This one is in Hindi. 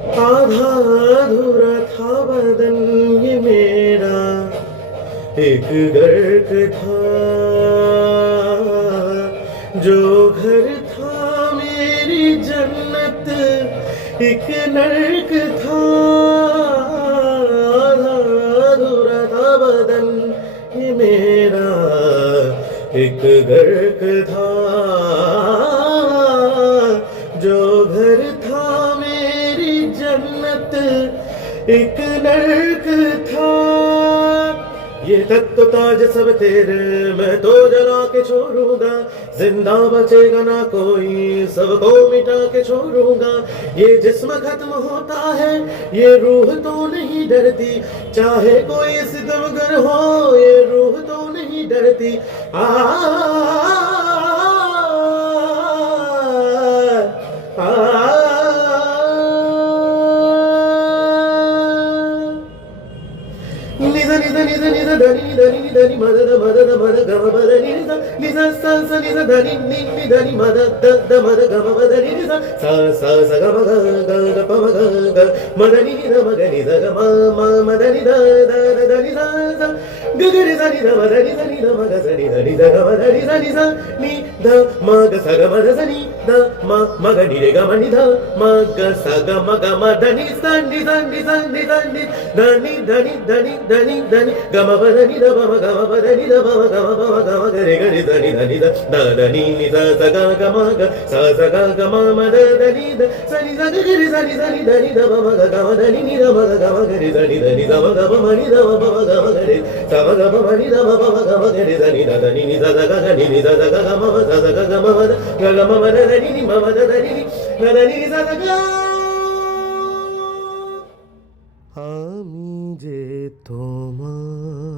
आधा अधूरा था बदन ये मेरा, एक गर्क था जो घर था मेरी जन्नत, एक नर्क था। आधा अधूरा था बदन ये मेरा, एक गर्क था जो घर था मेरी जन्नत, एक नर्क था। ये तत्व ताज सब तेरे, मैं तो जला के छोड़ूंगा, जिंदा बचेगा ना कोई, सबको मिटा के छोड़ूंगा। ये जिस्म खत्म होता है, ये रूह तो नहीं डरती, चाहे कोई सितमगर हो, ये रूह तो नहीं डरती। నిజ నిజ నిజ నిజ ధని ధని ధని మద మద మద గమ మద నిజ నిజ స స నిజ ధని ని ని ధని మద ద ద మద గమ మద నిజ స స స గమ గ గ గ ప మ గ గ మద ని ని ద మ గ ని ద గ మ మ మద ని ద ద ద ద ని ద స గ గ ని ద ని ద మద ని ద ని ద మ గ స ని ద ని ద గ మ ద ని ద ని స ని ద మ గ స గ మ ద స ని ద మ మ గ ని రే గ మ ని ద మ గ స గ మ గ మ ద ని స ని ద ని ద ని ద ని ద ని ద ని ద ని ద ని ద ని గ మ ప ద ని ద ప మ గ మ ప ద ని ద ప మ గ మ ప మ గ మ గ రే గ రి ద ని ద ని ద ద ద ని ని ద స గ గ మ గ స స గ గ మ మ ద ద ని ద స ని ద గ గ రి స ని ద ని ద ని ద ప మ గ గ మ ద ని ని ద మ గ గ మ గ రి ద ని ద ని ద మ గ ప మ ని ద మ ప మ గ మ గ రే స మ గ ప మ ని ద మ ప మ గ మ గ రి ద ని ద ద ని ని ద ద గ గ ని ని ద ద గ గ మ మ ద ద గ గ మ మ ద గ గ మ మ ద ద ని ని మ మ ద ద ని নি দ দ নি নি দ দ গ। আমি যে তোমার